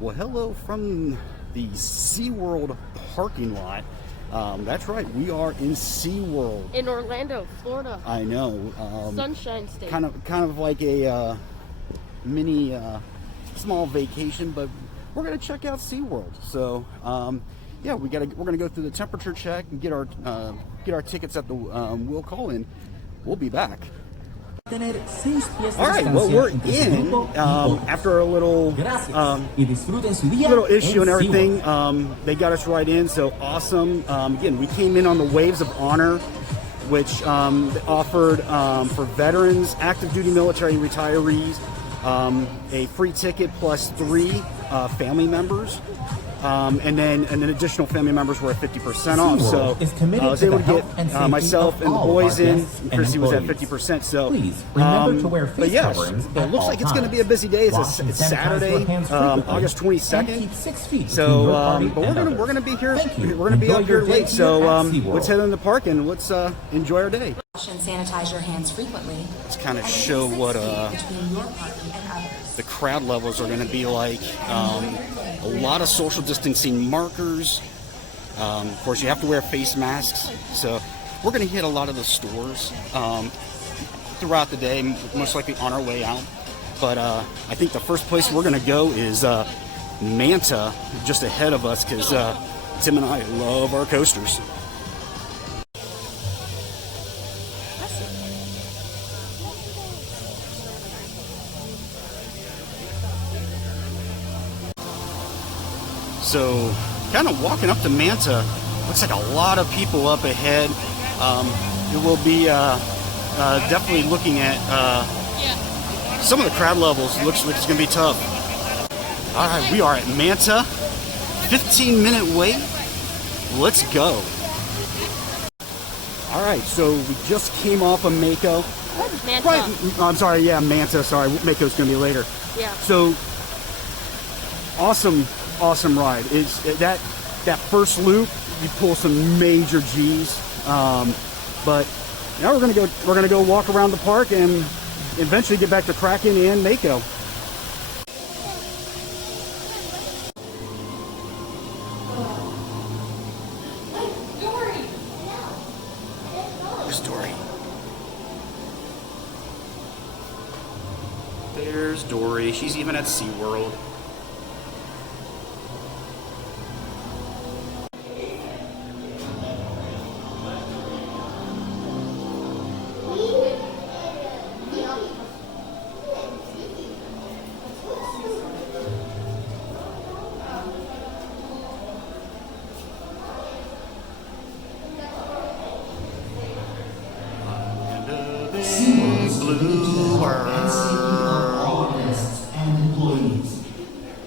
Well, hello from the SeaWorld parking lot. That's right, we are in SeaWorld. In Orlando, Florida. I know. Sunshine State. Kind of like a mini small vacation, but we're gonna check out SeaWorld. So yeah, we're gonna go through the temperature check and get our tickets at the will call in. We'll be back. All right, well, we're in after a little issue and everything. They got us right in, so awesome. Again, we came in on the Waves of Honor, which offered for veterans, active duty military retirees, a free ticket plus 3 family members. And then additional family members were at 50% off. So I was able to get myself and the boys in. Chrissy was at 50%. So but yes, but it looks like it's going to be a busy day. It's Saturday, August 22nd. So but we're gonna be here. We're gonna be up here late. So let's head in the park and let's enjoy our day. Sanitize your hands frequently. Let's kind of show what the crowd levels are going to be like. A lot of social distancing markers. Of course, you have to wear face masks. So we're going to hit a lot of the stores throughout the day, most likely on our way out. But I think the first place we're going to go is Manta, just ahead of us, because Tim and I love our coasters. So, kind of walking up to Manta, looks like a lot of people up ahead. It will be definitely looking at some of the crowd levels. Looks like it's going to be tough. All right, we are at Manta. 15-minute wait. Let's go. All right, so we just came off of Mako. Manta. Right, I'm sorry, yeah, Manta. Sorry, Mako's going to be later. Yeah. So, awesome ride. It's that first loop, you pull some major G's. But now we're gonna go walk around the park and eventually get back to Kraken and Mako. There's Dory. There's Dory. She's even at SeaWorld.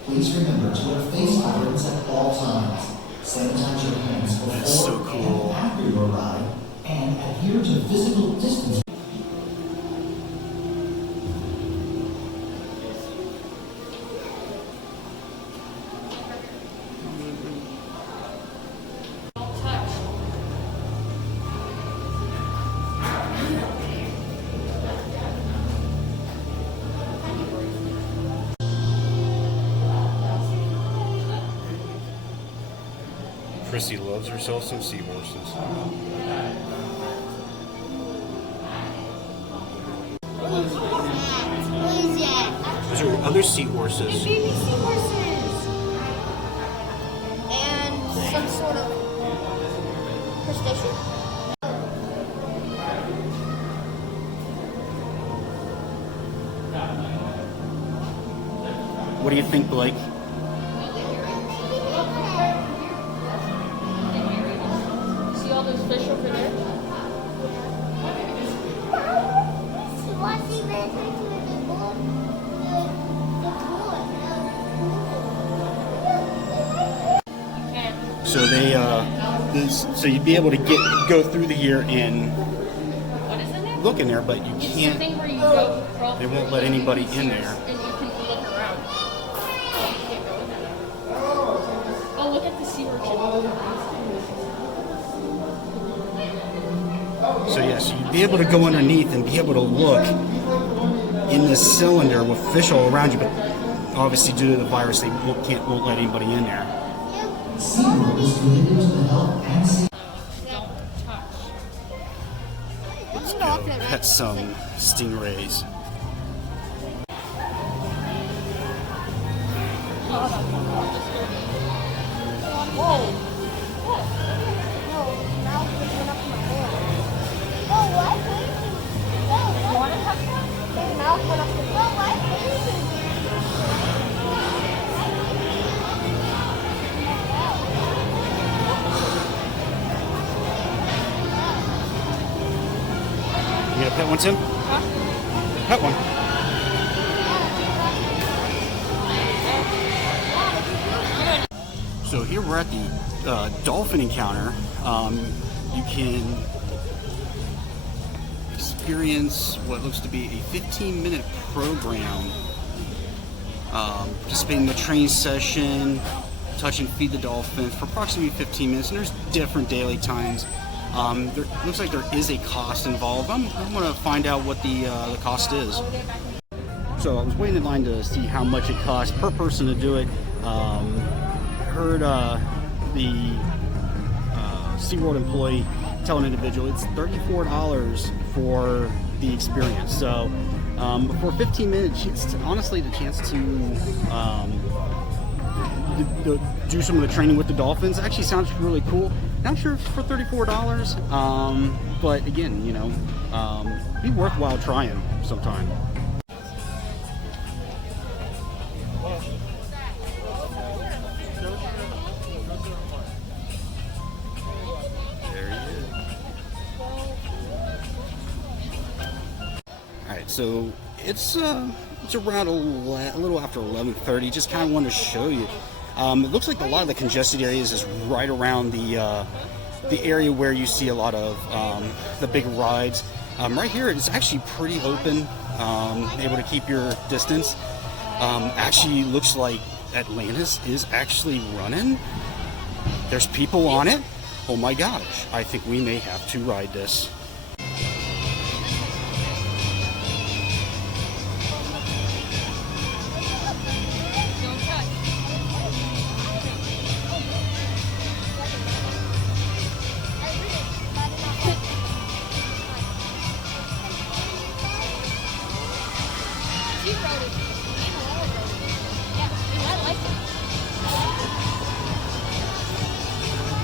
Please remember to wear face coverings at all times. Sanitize your hands before and after your ride, and adhere to physical distancing. Chrissy loves herself some seahorses. Those are other seahorses. Baby seahorses. And some sort of crustacean. What do you think, Blake? All those fish over there. So they so you'd be able to go through the year and look in there, but you can't. The thing where you go crawl. They won't let anybody in there. And you can look around. You can't go in there. Oh, look at the sea urchin. So yeah, so you'd be able to go underneath and be able to look in this cylinder with fish all around you, but obviously due to the virus, they won't let anybody in there. SeaWorld is committed to the health and safety. Let's go pet some stingrays. You gonna pet one, Tim? Pet one. So here we're at the dolphin encounter. You can experience what looks to be a 15-minute program. Participate in the training session, touch and feed the dolphin for approximately 15 minutes, and there's different daily times. There looks like there is a cost involved. I'm going to find out what the cost is. So I was waiting in line to see how much it costs per person to do it. Heard the SeaWorld employee tell an individual it's $34 for the experience. So for 15 minutes, it's honestly the chance to do some of the training with the dolphins. It actually sounds really cool. Not sure if for $34, but again, you know, be worthwhile trying sometime. There he is. All right, so it's around a little after 11:30. Just kind of wanted to show you. It looks like a lot of the congested areas is right around the area where you see a lot of the big rides. Right here, it's actually pretty open, able to keep your distance. Actually, looks like Atlantis is actually running. There's people on it. Oh my gosh, I think we may have to ride this.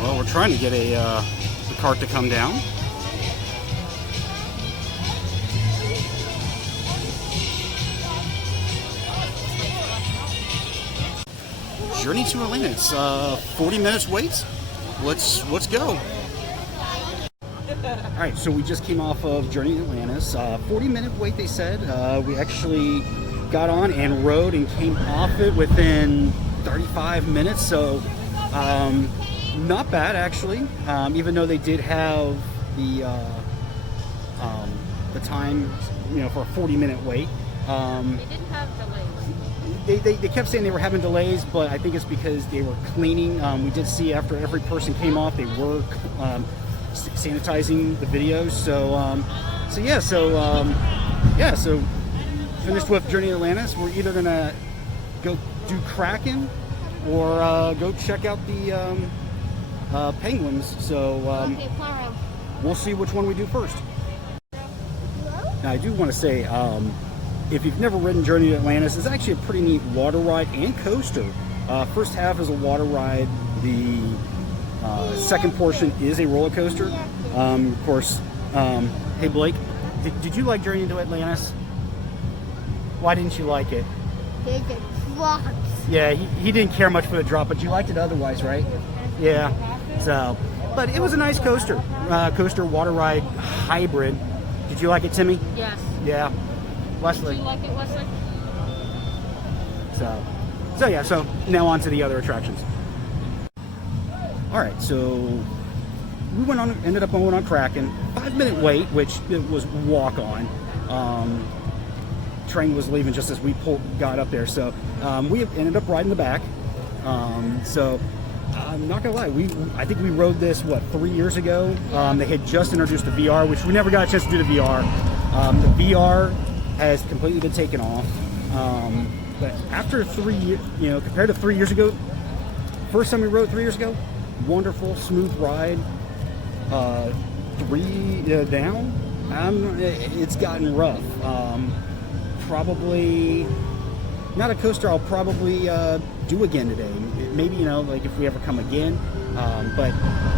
Well, we're trying to get the cart to come down. Journey to Atlantis. 40 minutes wait. Let's go. All right, so we just came off of Journey to Atlantis. 40-minute wait, they said. We actually got on and rode and came off it within 35 minutes. So not bad, actually. Even though they did have the time, you know, for a 40-minute wait. They didn't have delays. They kept saying they were having delays, but I think it's because they were cleaning. We did see after every person came off, they were sanitizing the videos. So finished with Journey to Atlantis. We're either gonna go do Kraken or go check out the penguins. So we'll see which one we do first. Now I do want to say, if you've never ridden Journey to Atlantis, it's actually a pretty neat water ride and coaster. First half is a water ride. The second portion is a roller coaster. Of course, hey Blake, did you like Journey to Atlantis? Why didn't you like it? There's a drops. Yeah, he didn't care much for the drop, but you liked it otherwise, right? Yeah. So, but it was a nice coaster. Coaster water ride hybrid. Did you like it, Timmy? Yes. Yeah. Wesley. Did you like it, Wesley? So now on to the other attractions. All right, so we ended up going on Kraken. 5-minute wait, which it was walk on. Train was leaving just as we got up there, so we ended up riding the back. So I'm not gonna lie, I think we rode this 3 years ago. They had just introduced the VR, which we never got a chance to do the VR. The VR has completely been taken off. But after 3 years, compared to 3 years ago, first time we rode 3 years ago, wonderful, smooth ride. 3 down, it's gotten rough. Probably not a coaster I'll probably do again today. Maybe like if we ever come again. But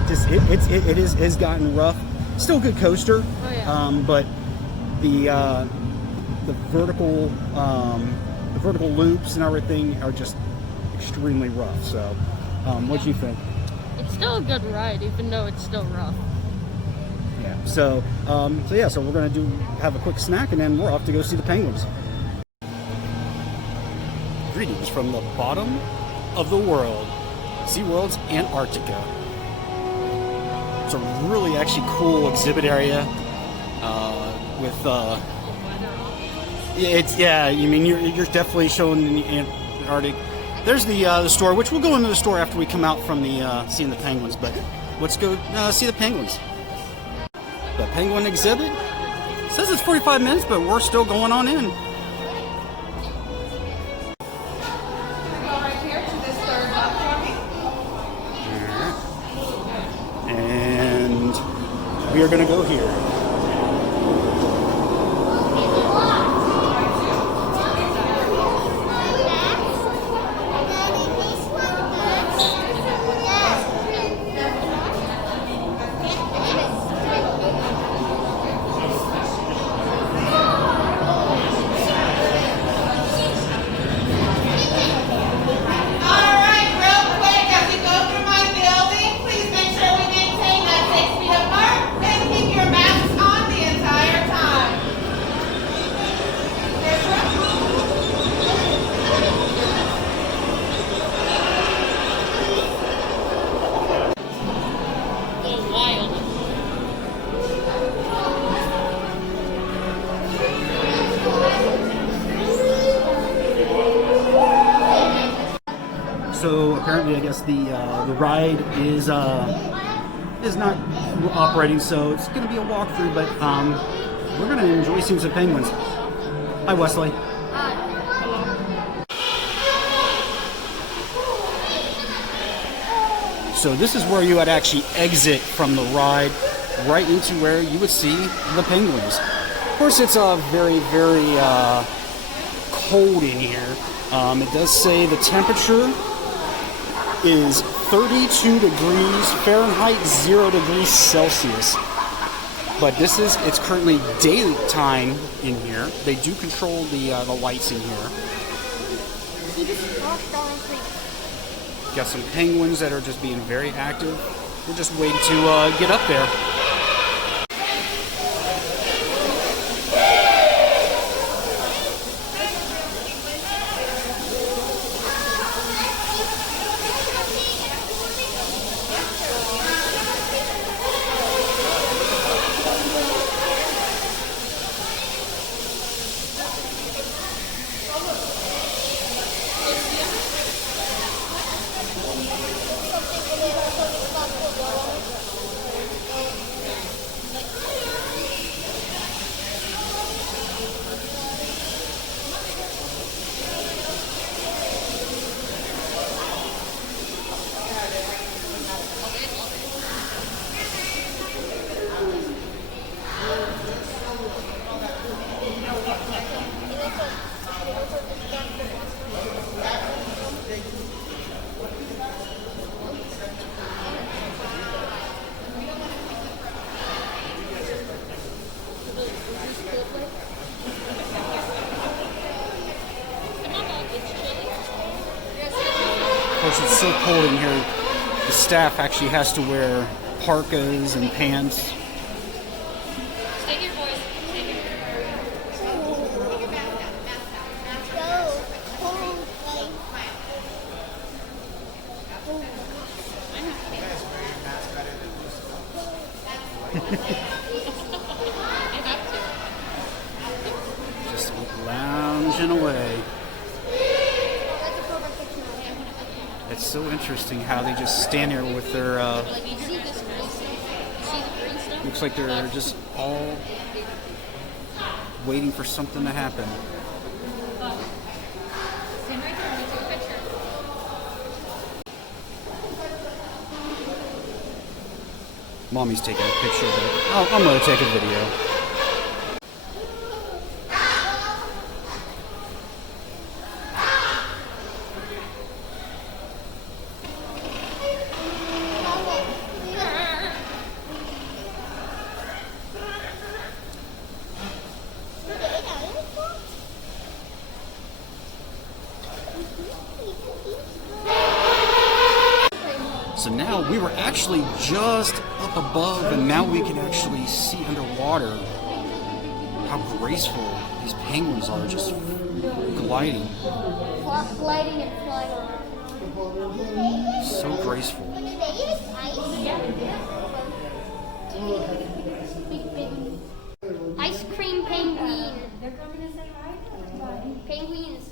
just it has gotten rough. Still a good coaster. Oh, yeah. But the vertical loops and everything are just extremely rough. So, what do you think? It's still a good ride, even though it's still rough. Yeah. So we're gonna have a quick snack, and then we're off to go see the penguins. Greetings from the bottom of the world, SeaWorld's Antarctica. It's a really actually cool exhibit area with. You're definitely showing in the Antarctic. There's the store, which we'll go into the store after we come out from the seeing the penguins. But let's go see the penguins. The penguin exhibit. It says it's 45 minutes, but we're still going on in. And we are going to go here. So apparently, I guess the ride is not operating, so it's going to be a walkthrough. But we're going to enjoy seeing some penguins. Hi, Wesley. So this is where you would actually exit from the ride, right into where you would see the penguins. Of course, it's very, very cold in here. It does say the temperature is 32 degrees Fahrenheit, 0 degrees Celsius. But it's currently daytime in here. They do control the lights in here. Got some penguins that are just being very active. We're just waiting to get up there. Of course, it's so cold in here, the staff actually has to wear parkas and pants. Stay here, boys. Stay here. Just lounging away. It's so interesting how they just stand here with their, looks like they're just all waiting for something to happen. Mommy's taking a picture of it. I'm going to take a video. So now we were actually just up above, and now we can actually see underwater how graceful these penguins are, just gliding. Gliding and flying around. So graceful. Ice cream penguin. Penguins.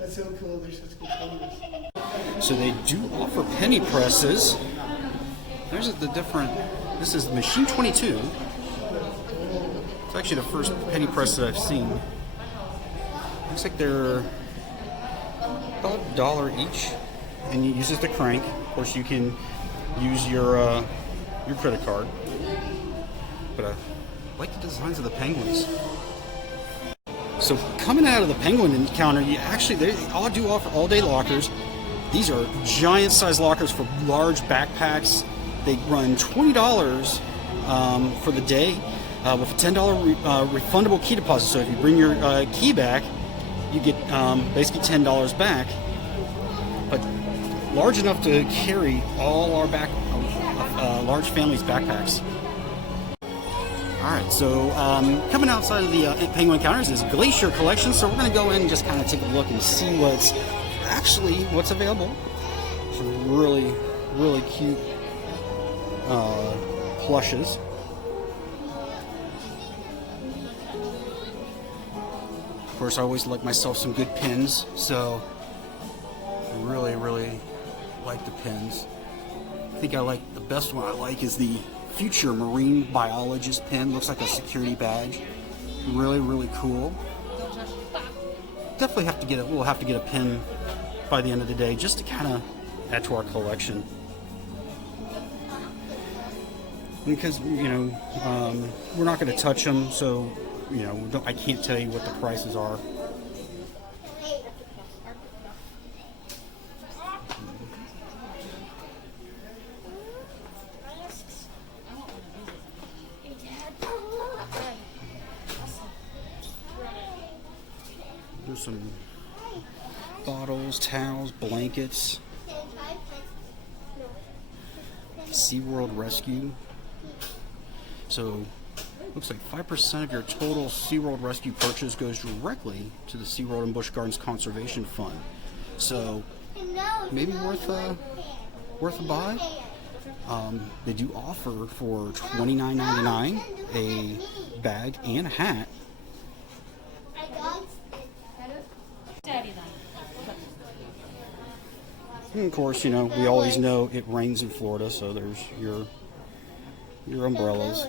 That's so cool. They're such good penguins. So they do offer penny presses. There's the different. This is machine 22. It's actually the first penny press that I've seen. Looks like they're about $1 each, and you use it to crank. Of course, you can use your credit card. But I like the designs of the penguins. So coming out of the penguin counter, they all do offer all-day lockers. These are giant-sized lockers for large backpacks. They run $20 for the day with a $10 refundable key deposit. So if you bring your key back, you get basically $10 back. But large enough to carry all our large families' backpacks. All right, so coming outside of the penguin counters is Glacier Collection. So we're going to go in and just kind of take a look and see what's available. Some really, really cute plushes. Of course, I always like myself some good pins, so I really, really like the pins. I think the best one I like is the Future Marine Biologist pin. Looks like a security badge. Really, really cool. Definitely we'll have to get a pin by the end of the day just to kind of add to our collection. Because, we're not going to touch them, so, I can't tell you what the prices are. There's some bottles, towels, blankets. SeaWorld Rescue. So, looks like 5% of your total SeaWorld Rescue purchase goes directly to the SeaWorld and Busch Gardens Conservation Fund. So, maybe worth a buy. They do offer for $29.99 a bag and a hat. And of course, we always know it rains in Florida, so there's your umbrellas.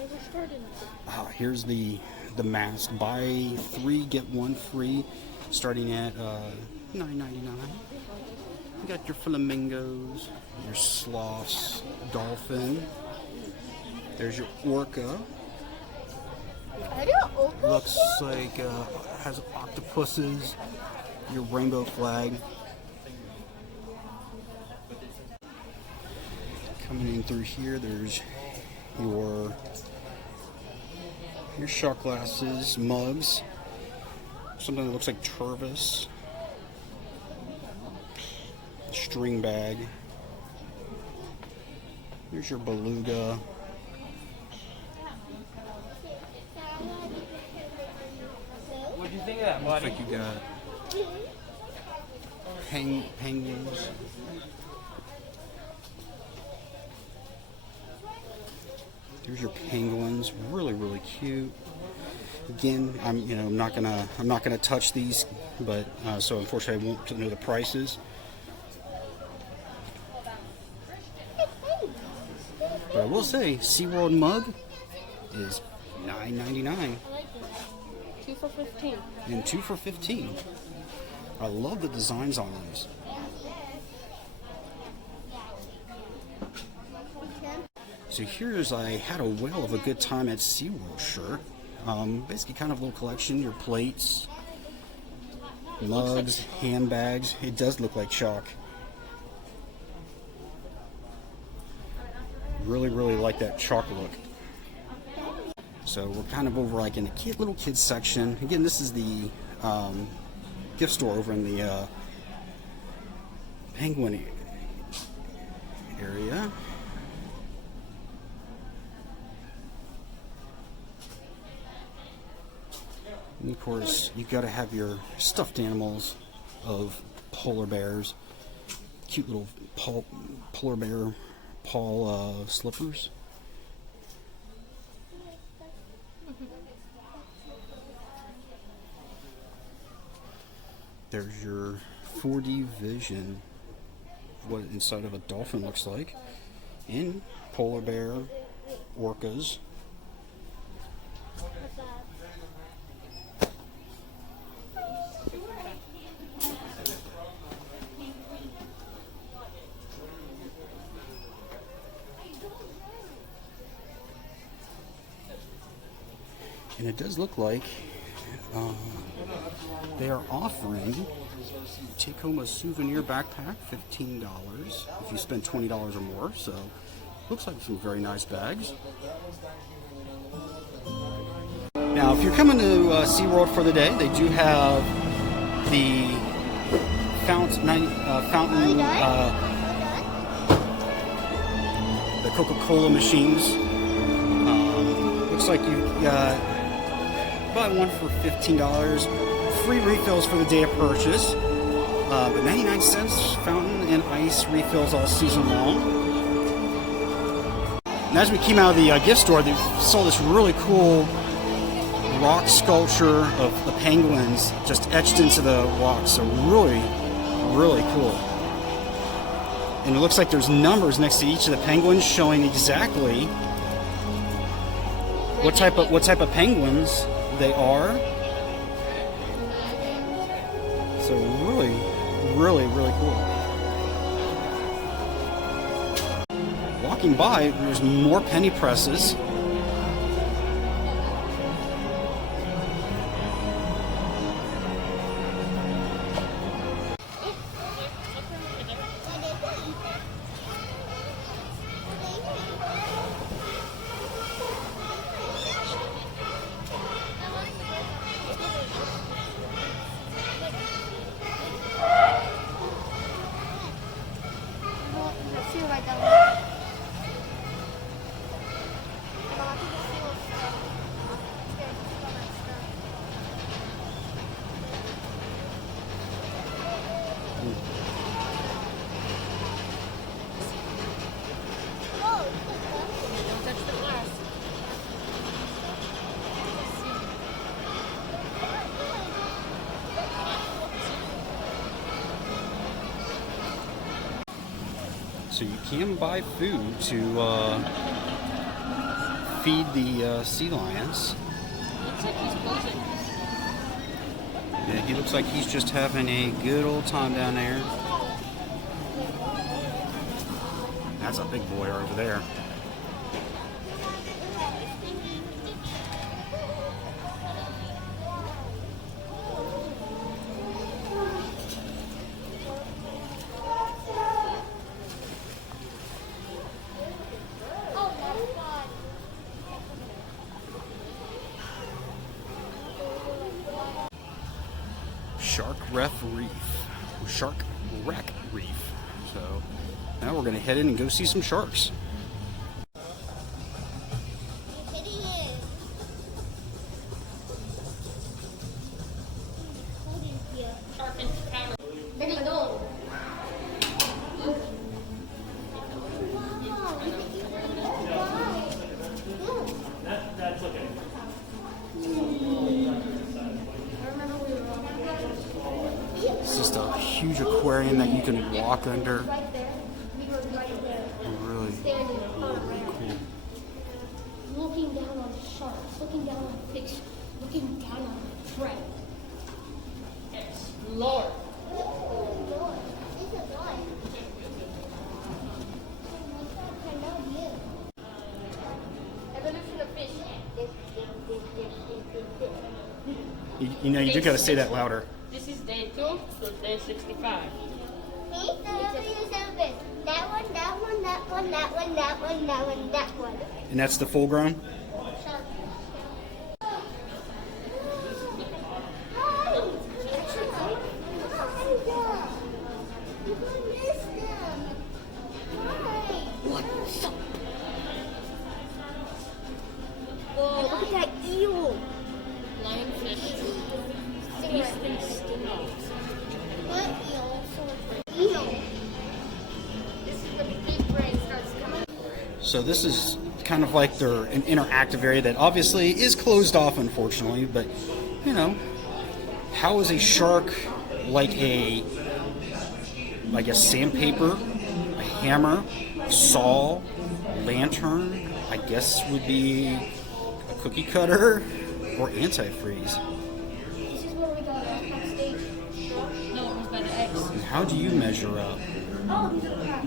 Here's the mask. Buy 3 get 1 free, starting at $9.99. You got your flamingos, your sloths, dolphin. There's your orca. Looks like has octopuses. Your rainbow flag. Coming in through here, there's your shot glasses, mugs, something that looks like Tervis, string bag. Here's your beluga. What do you think of that, Looks buddy? like you got penguins. There's your penguins, really, really cute. Again, I'm not gonna touch these, but so unfortunately I won't know the prices. But I will say, SeaWorld mug is $9.99. 2 for $15. And 2 for $15. I love the designs on these. So here's I had a whale of a good time at SeaWorld shirt. Basically kind of a little collection, your plates, mugs, handbags. It does look like chalk. Really, really like that chalk look. So we're kind of over like in the little kids section. Again, this is the gift store over in the penguin area. And of course, you've got to have your stuffed animals of polar bears. Cute little polar bear paw slippers. There's your 4D vision of what inside of a dolphin looks like. And polar bear, orcas. And it does look like they are offering take home a souvenir backpack, $15 if you spend $20 or more. So looks like some very nice bags. Now, if you're coming to SeaWorld for the day, they do have the fountain, the Coca-Cola machines. Looks like you've got buy one for $15. Free refills for the day of purchase. But 99 cents fountain and ice refills all season long. And as we came out of the gift store, they saw this really cool rock sculpture of the penguins just etched into the rocks. So really, really cool. And it looks like there's numbers next to each of the penguins showing exactly what type of penguins they are. So really, really, really cool. Walking by, there's more penny presses. So you can buy food to feed the sea lions. Looks like he's closing. Yeah, he looks like he's just having a good old time down there. That's a big boy over there. Shark Wreck Reef. So now we're going to head in and go see some sharks. It's just a huge aquarium that you can walk under. Really, really cool. Looking down on sharks, looking down on fish, looking down on prey. Explore. You know, you do gotta say that louder. This is day 2, so day 65. That one, that one, that one, that one, that one, that one, that one. And that's the full grown? Whoa, look at that eel. Lionfish. These things sting off. What eel? Eel. This is when the big brain starts coming. So this is kind of like an interactive area that obviously is closed off, unfortunately, but you know, how is a shark like a sandpaper, a hammer, a saw, a lantern, I guess would be a cookie cutter or antifreeze? This is where we got on stage. No, it was by the eggs. And how do you measure up? Oh, these are crap.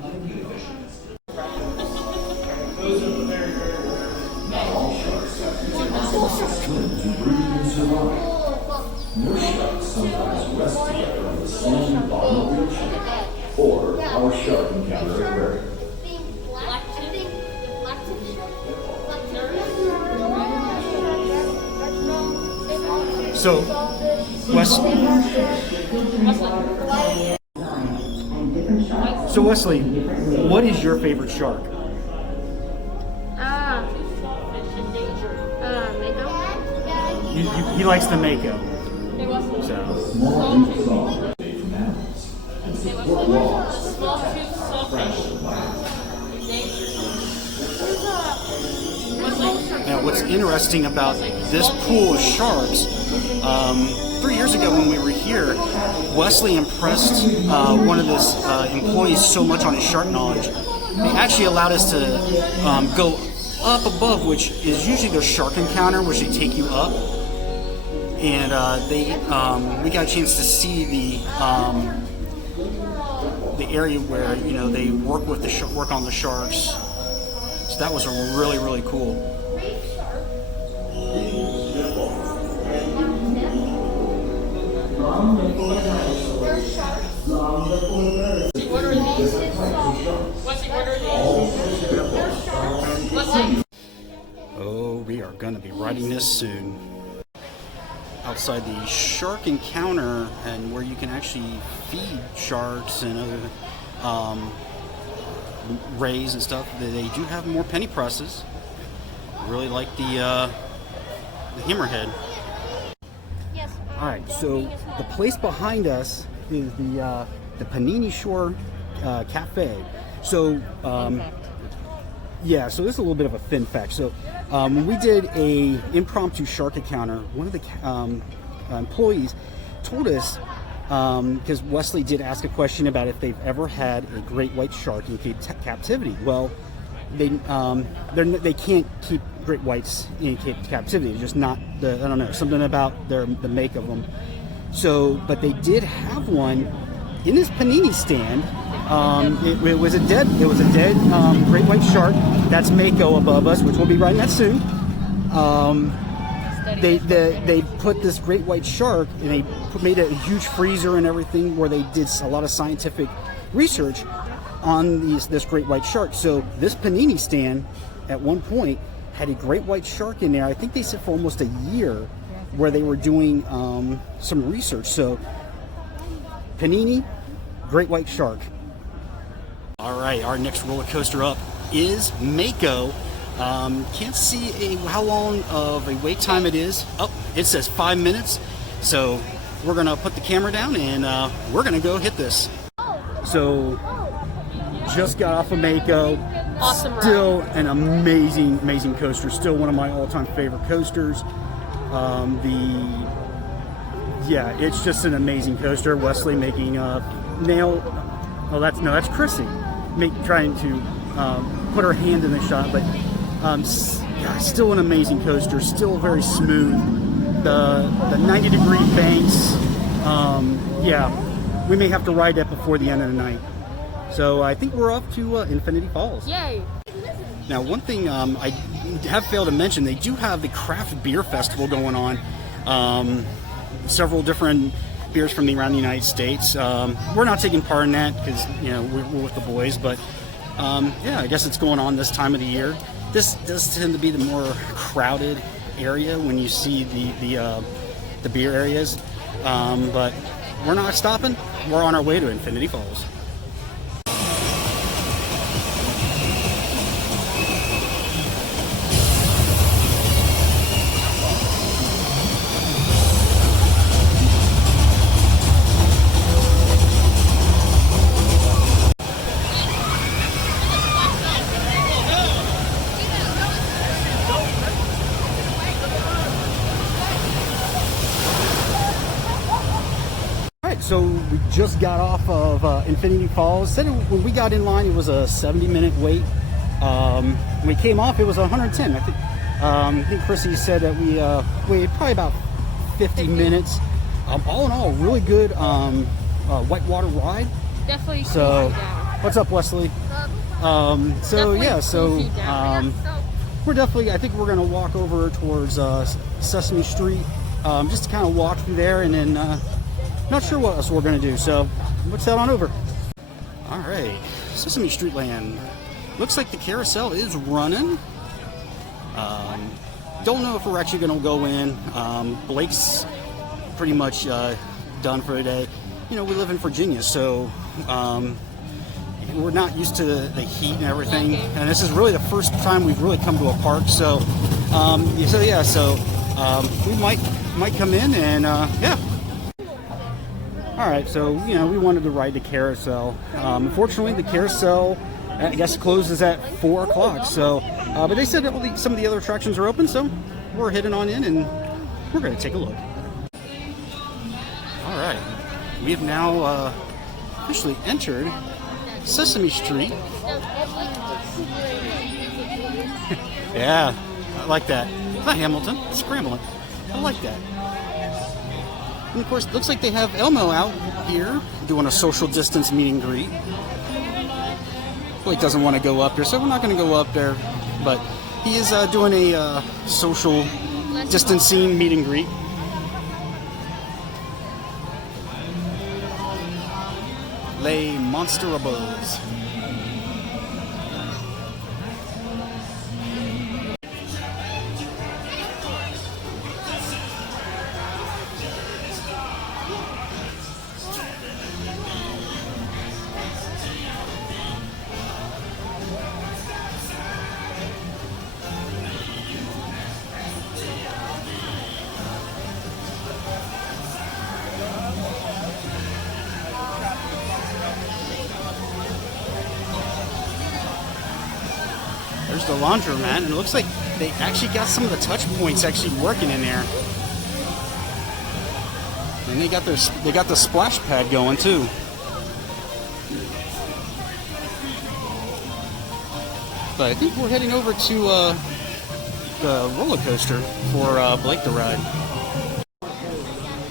More sharks sometimes rest together on the sandy bottom of your ship, or our shark encounter aquarium. So, Wesley, what is your favorite shark? He likes the Mako. So. Now, what's interesting about this pool of sharks, 3 years ago when we were here, Wesley impressed one of his employees so much on his shark knowledge, they actually allowed us to go up above, which is usually their shark encounter, which they take you up. And we got a chance to see the area where they work with work on the sharks. So that was really, really cool. What are these? What's the order of these? Oh, we are going to be riding this soon. Outside the shark encounter, and where you can actually feed sharks and other rays and stuff, they do have more penny presses. Really like the hammerhead. Yes. All right, so the place behind us is the Panini Shore Cafe. So yeah, so this is a little bit of a fun fact. So when we did a impromptu shark encounter, one of the employees told us, because Wesley did ask a question about if they've ever had a great white shark in captivity. Well, they can't keep great whites in captivity. It's just not I don't know, something about the make of them. So, but they did have one in this panini stand. It was a dead great white shark. That's Mako above us, which we'll be riding that soon. They put this great white shark, and they made a huge freezer and everything, where they did a lot of scientific research on this great white shark. So this panini stand at one point had a great white shark in there. I think they said for almost a year, where they were doing some research. So panini, great white shark. All right, our next roller coaster up is Mako. Can't see how long of a wait time it is. Oh, it says 5 minutes. So we're gonna put the camera down and we're gonna go hit this. So just got off of Mako. Awesome Still an amazing coaster. Still one of my all-time favorite coasters. It's just an amazing coaster. Wesley making that's Chrissy trying to put her hand in the shot, but still an amazing coaster. Still very smooth. The 90-degree banks. We may have to ride that before the end of the night. So I think we're off to Infinity Falls. Yay! Now, one thing I have failed to mention, they do have the craft beer festival going on several different beers from around the United States. We're not taking part in that because we're with the boys, but yeah, I guess it's going on this time of the year. This does tend to be the more crowded area when you see the beer areas, but we're not stopping. We're on our way to Infinity Falls. So we just got off of Infinity Falls. Said when we got in line, it was a 70-minute wait. When we came off, it was 110. I think Chrissy said that we waited probably about 50 minutes. All in all, really good whitewater ride. Definitely. So, what's up, Wesley? So yeah, so we're definitely. I think we're gonna walk over towards Sesame Street, just to kind of walk through there, and then. Not sure what else we're going to do, so let's head on over. All right, Sesame Street Land. Looks like the carousel is running. Don't know if we're actually going to go in. Blake's pretty much done for the day. We live in Virginia, so we're not used to the heat and everything. And this is really the first time we've really come to a park. So, we might come in and yeah. All right, so we wanted to ride the carousel. Unfortunately, the carousel, I guess, closes at 4 o'clock. So, but they said that some of the other attractions are open, so we're heading on in and we're going to take a look. All right, we have now officially entered Sesame Street. Yeah, I like that. It's not Hamilton, it's Scrambling. I like that. And of course, it looks like they have Elmo out here doing a social distance meet and greet. Blake doesn't want to go up there, so we're not going to go up there. But he is doing a social distancing meet and greet. Les Monsterables. There's the laundromat, and it looks like they actually got some of the touch points actually working in there. And they got the splash pad going too. But I think we're heading over to the roller coaster for Blake to ride.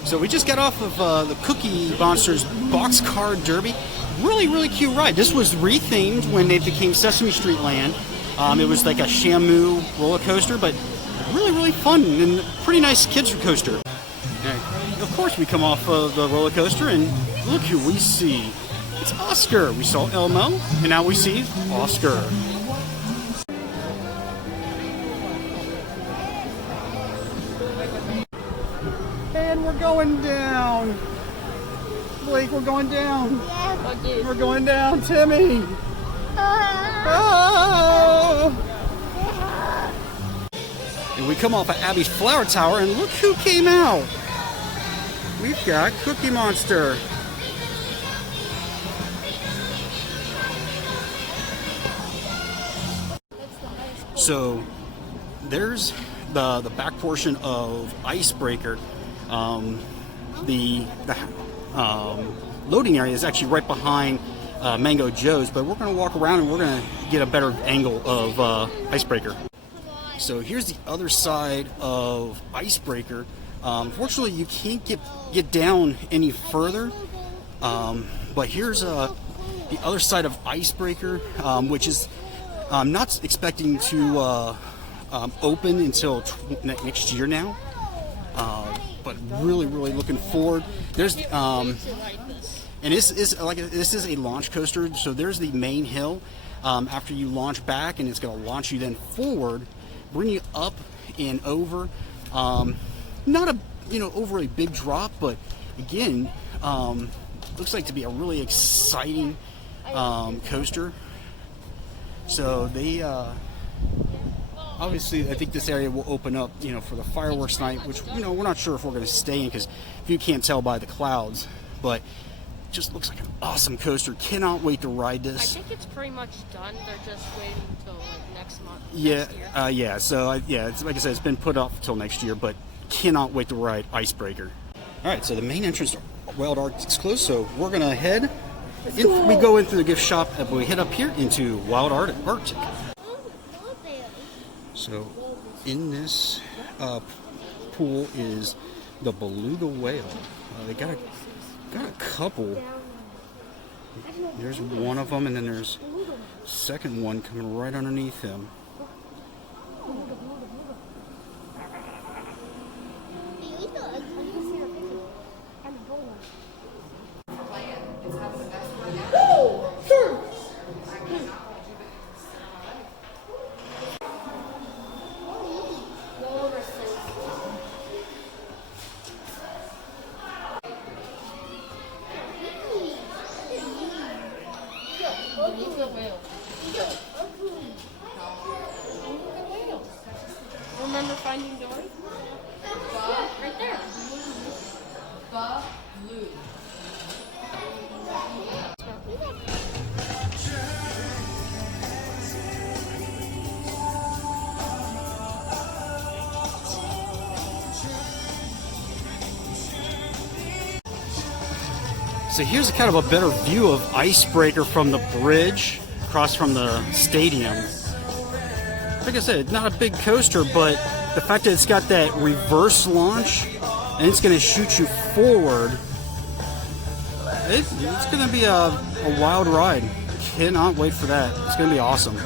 So we just got off of the Cookie Monster's Boxcar Derby. Really, really cute ride. This was rethemed when they became Sesame Street Land. It was like a Shamu roller coaster, but really, really fun and pretty nice kids coaster. And of course, we come off of the roller coaster and look who we see. It's Oscar. We saw Elmo, and now we see Oscar. And we're going down. Blake, we're going down. We're going down, Timmy. Oh! And we come off of Abby's Flower Tower, and look who came out. We've got Cookie Monster. So there's the back portion of Icebreaker. The loading area is actually right behind Mango Joe's, but we're going to walk around and we're going to get a better angle of Icebreaker. So here's the other side of Icebreaker. Fortunately, you can't get down any further, but here's the other side of Icebreaker, which is I'm not expecting to open until next year now. but really looking forward. There's and this is a launch coaster, so there's the main hill after you launch back, and it's going to launch you then forward, bring you up and over. Not a over a big drop, but again, looks like to be a really exciting coaster. So they obviously, I think this area will open up, for the fireworks night, which we're not sure if we're going to stay in because you can't tell by the clouds, but just looks like an awesome coaster. Cannot wait to ride this. I think it's pretty much done. They're just waiting until like next month. Yeah, next year. yeah. So it's like I said, it's been put off until next year, but cannot wait to ride Icebreaker. All right, so the main entrance to Wild Arctic's closed, so we're gonna head. We go into the gift shop, and we head up here into Wild Arctic. So in this pool is the beluga whale. They got a couple. There's one of them, and then there's a second one coming right underneath him. Remember Finding Dory? Right there. Blue. So here's kind of a better view of Icebreaker from the bridge across from the stadium. Like I said, not a big coaster, but the fact that it's got that reverse launch and it's going to shoot you forward, it's going to be a wild ride. Cannot wait for that. It's going to be awesome.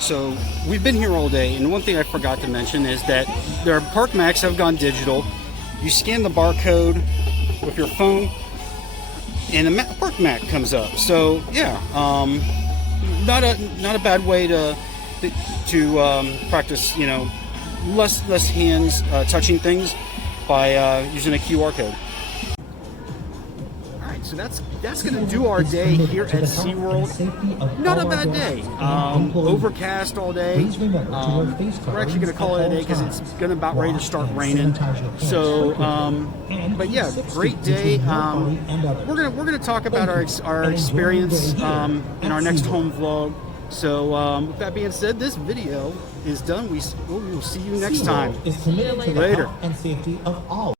So we've been here all day, and one thing I forgot to mention is that their park max have gone digital. You scan the barcode with your phone, and the park mat comes up. So yeah, not a bad way to practice. Less hands touching things by using a QR code. So that's going to do our day here at SeaWorld. Not a bad day. Overcast all day. We're actually going to call it a day because it's going to about ready to start raining. So, but yeah, great day. We're going to talk about our experience in our next home vlog. So with that being said, this video is done. We will see you next time. Later.